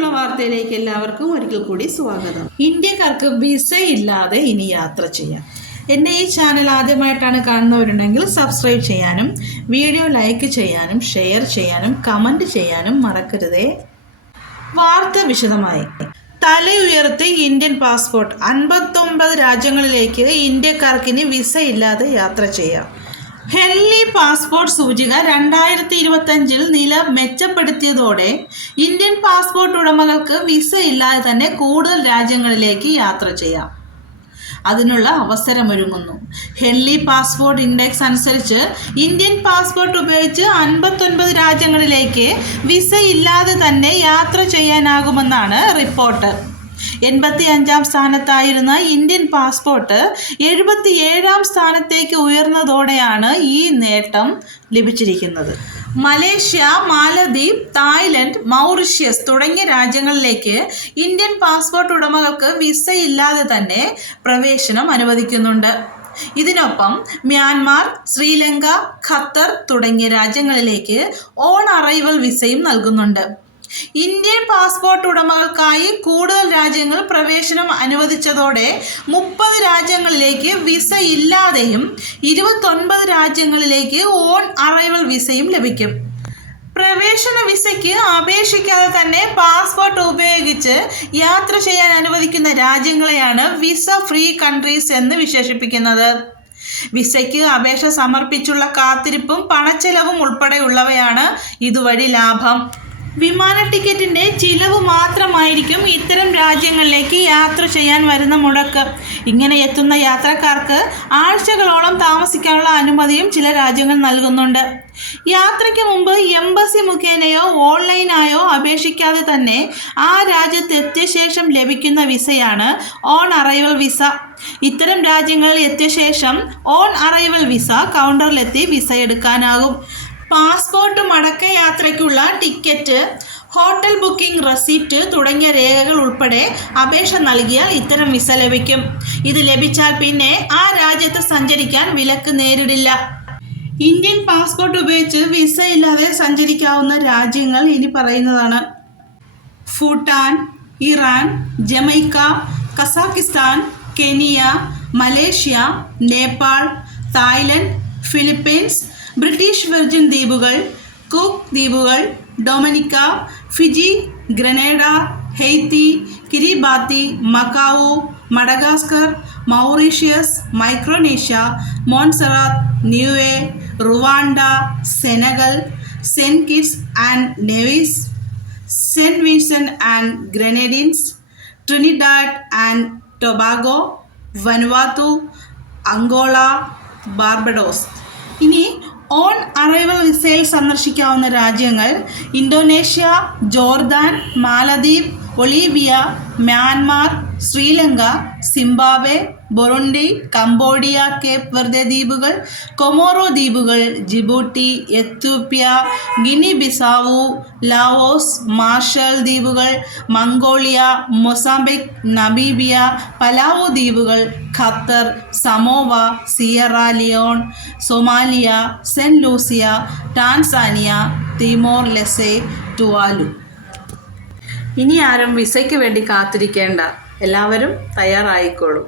ഇൻട്രസ്റ്റുള്ള വാർത്തയിലേക്ക് എല്ലാവർക്കും ഒരിക്കൽ കൂടി സ്വാഗതം. ഇന്ത്യക്കാർക്ക് വിസ ഇല്ലാതെ ഇനി യാത്ര ചെയ്യാം. എൻ്റെ ഈ ചാനൽ ആദ്യമായിട്ടാണ് കാണുന്നവരുണ്ടെങ്കിൽ സബ്സ്ക്രൈബ് ചെയ്യാനും വീഡിയോ ലൈക്ക് ചെയ്യാനും ഷെയർ ചെയ്യാനും കമൻറ്റ് ചെയ്യാനും മറക്കരുതേ. വാർത്ത വിശദമായി. തല ഉയർത്തി ഇന്ത്യൻ പാസ്പോർട്ട്. 59 രാജ്യങ്ങളിലേക്ക് ഇന്ത്യക്കാർക്കിനി വിസ ഇല്ലാതെ യാത്ര ചെയ്യാം. ഹെൻലി പാസ്പോർട്ട് സൂചിക 2025 നില മെച്ചപ്പെടുത്തിയതോടെ ഇന്ത്യൻ പാസ്പോർട്ട് ഉടമകൾക്ക് വിസ ഇല്ലാതെ തന്നെ കൂടുതൽ രാജ്യങ്ങളിലേക്ക് യാത്ര ചെയ്യാം. അതിനുള്ള അവസരമൊരുങ്ങുന്നു. ഹെൻലി പാസ്പോർട്ട് ഇൻഡെക്സ് അനുസരിച്ച് ഇന്ത്യൻ പാസ്പോർട്ട് ഉപയോഗിച്ച് 59 രാജ്യങ്ങളിലേക്ക് വിസ ഇല്ലാതെ തന്നെ യാത്ര ചെയ്യാനാകുമെന്നാണ് റിപ്പോർട്ട്. 85-ാം സ്ഥാനത്തായിരുന്ന ഇന്ത്യൻ പാസ്പോർട്ട് 77-ാം സ്ഥാനത്തേക്ക് ഉയർന്നതോടെയാണ് ഈ നേട്ടം ലഭിച്ചിരിക്കുന്നത്. മലേഷ്യ, മാലദ്വീപ്, തായ്ലൻഡ്, മൗറീഷ്യസ് തുടങ്ങിയ രാജ്യങ്ങളിലേക്ക് ഇന്ത്യൻ പാസ്പോർട്ട് ഉടമകൾക്ക് വിസ ഇല്ലാതെ തന്നെ പ്രവേശനം അനുവദിക്കുന്നുണ്ട്. ഇതിനൊപ്പം മ്യാൻമാർ, ശ്രീലങ്ക, ഖത്തർ തുടങ്ങിയ രാജ്യങ്ങളിലേക്ക് ഓൺ അറൈവൽ വിസയും നൽകുന്നുണ്ട്. ഇന്ത്യൻ പാസ്പോർട്ട് ഉടമകൾക്കായി കൂടുതൽ രാജ്യങ്ങൾ പ്രവേശനം അനുവദിച്ചതോടെ 30 രാജ്യങ്ങളിലേക്ക് വിസ ഇല്ലാതെയും 29 രാജ്യങ്ങളിലേക്ക് ഓൺ അറൈവൽ വിസയും ലഭിക്കും. പ്രവേശന വിസയ്ക്ക് അപേക്ഷിക്കാതെ തന്നെ പാസ്പോർട്ട് ഉപയോഗിച്ച് യാത്ര ചെയ്യാൻ അനുവദിക്കുന്ന രാജ്യങ്ങളെയാണ് വിസ ഫ്രീ കൺട്രീസ് എന്ന് വിശേഷിപ്പിക്കുന്നത്. വിസയ്ക്ക് അപേക്ഷ സമർപ്പിച്ചുള്ള കാത്തിരിപ്പും പണച്ചെലവും ഉൾപ്പെടെയുള്ളവയാണ് ഇതുവഴി ലാഭം. വിമാന ടിക്കറ്റിൻ്റെ ചിലവ് മാത്രമായിരിക്കും ഇത്തരം രാജ്യങ്ങളിലേക്ക് യാത്ര ചെയ്യാൻ വരുന്ന മുടക്ക്. ഇങ്ങനെ എത്തുന്ന യാത്രക്കാർക്ക് ആഴ്ചകളോളം താമസിക്കാനുള്ള അനുമതിയും ചില രാജ്യങ്ങൾ നൽകുന്നുണ്ട്. യാത്രയ്ക്ക് മുമ്പ് എംബസി മുഖേനയോ ഓൺലൈനായോ അപേക്ഷിക്കാതെ തന്നെ ആ രാജ്യത്ത് എത്തിയ ശേഷം ലഭിക്കുന്ന വിസയാണ് ഓൺ അറൈവൽ വിസ. ഇത്തരം രാജ്യങ്ങളിൽ എത്തിയ ശേഷം ഓൺ അറൈവൽ വിസ കൗണ്ടറിലെത്തി വിസ എടുക്കാനാകും. പാസ്പോർട്ട്, മടക്ക യാത്രയ്ക്കുള്ള ടിക്കറ്റ്, ഹോട്ടൽ ബുക്കിംഗ് റെസിപ്റ്റ് തുടങ്ങിയ രേഖകൾ ഉൾപ്പെടെ അപേക്ഷ നൽകിയാൽ ഇത്തരം വിസ ലഭിക്കും. ഇത് ലഭിച്ചാൽ പിന്നെ ആ രാജ്യത്ത് സഞ്ചരിക്കാൻ വിലക്ക് നേരിടില്ല. ഇന്ത്യൻ പാസ്പോർട്ട് ഉപയോഗിച്ച് വിസ ഇല്ലാതെ സഞ്ചരിക്കാവുന്ന രാജ്യങ്ങൾ ഇനി പറയുന്നതാണ്: Bhutan, Iran, Jamaica, Kazakhstan, Kenya, Malaysia, Nepal, Thailand, Philippines, British virgin ദ്വീപുകൾ, കുക്ക് ദ്വീപുകൾ, ഡൊമിനിക്ക, Fiji, Grenada, Haiti, Kiribati, Macau, Madagascar, Mauritius, Micronesia, മോൺസെറാത്ത്, നിയുവെ, Rwanda, Senegal, saint Kitts and Nevis, saint Vincent and ഗ്രനേഡിൻസ്, Trinidad and Tobago, Vanuatu, Angola, Barbados. ഇനി on arrival വിസയിൽ സന്ദർശിക്കാവുന്ന രാജ്യങ്ങൾ: Indonesia, Jordan, മാലദ്വീപ്, Bolivia, Myanmar, Sri Lanka, Zimbabwe, Burundi, Cambodia, Cape Verde ദ്വീപുകൾ, Comoro ദ്വീപുകൾ, Djibouti, Ethiopia, Guinea Bissau, Laos, Marshall ദ്വീപുകൾ, Mongolia, Mozambique, Namibia, Palau ദ്വീപുകൾ, Qatar, Samoa, Sierra Leone, Somalia, Saint Lucia, Tanzania, Timor Leste, Tuvalu. ഇനി ആരും വിസയ്ക്ക് വേണ്ടി കാത്തിരിക്കേണ്ട. എല്ലാവരും തയ്യാറായിക്കോളൂ.